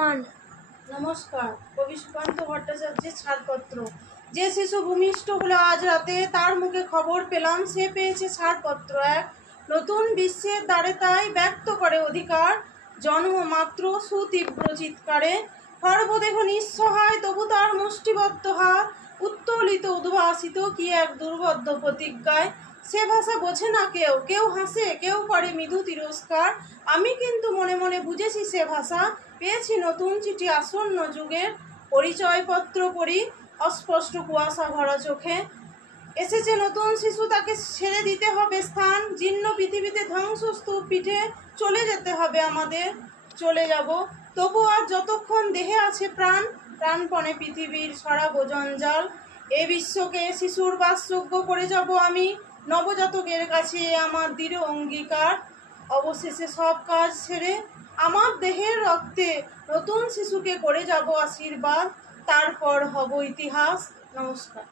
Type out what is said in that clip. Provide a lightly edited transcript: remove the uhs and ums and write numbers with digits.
নমস্কার। কবি সুকান্ত ভট্টাচার্যের ছাড়পত্র। যে শিশু ভূমিষ্ঠ হলো আজ রাতে, তার মুখে খবর পেলাম সে পেয়েছে ছাড়পত্র। এক নতুন বিশ্বের দ্বারে তাই ব্যক্ত করে অধিকার, জন্ম মাত্র সুতীব্র চিৎকারে। সর্বদেহ নিঃসহায়, তবু তার মুষ্টিবদ্ধ হাত উত্তোলিত উদ্ভাসিত কি এক দুর্বোধ্য প্রতিজ্ঞায়। সে ভাষা বোঝে না কেউ, কেউ হাসে, কেউ করে মৃদু তিরস্কার। আমি কিন্তু মনে মনে বুঝেছি সে ভাষা। পেয়েছি নতুন চিঠি আসন্ন যুগের, পরিচয়পত্র পড়ি অস্পষ্ট কুয়াশা ভরা চোখে। এসেছে নতুন শিশু, তাকে ছেড়ে দিতে হবে স্থান, জীর্ণ পৃথিবীতে ধ্বংসস্তূপ পিঠে চলে যেতে হবে আমাদের। চলে যাব, তবু আর যতক্ষণ দেহে আছে প্রাণ, প্রাণপণে পৃথিবীর সরাবো জঞ্জাল। এ বিশ্বকে শিশুর বাসযোগ্য করে যাব আমি, নবজাতকের কাছে আমার দৃঢ় অঙ্গীকার। অবশেষে সব কাজ ছেড়ে আমার দেহের রক্তে নতুন শিশুকে করে যাব আশীর্বাদ, তারপর হব ইতিহাস। নমস্কার।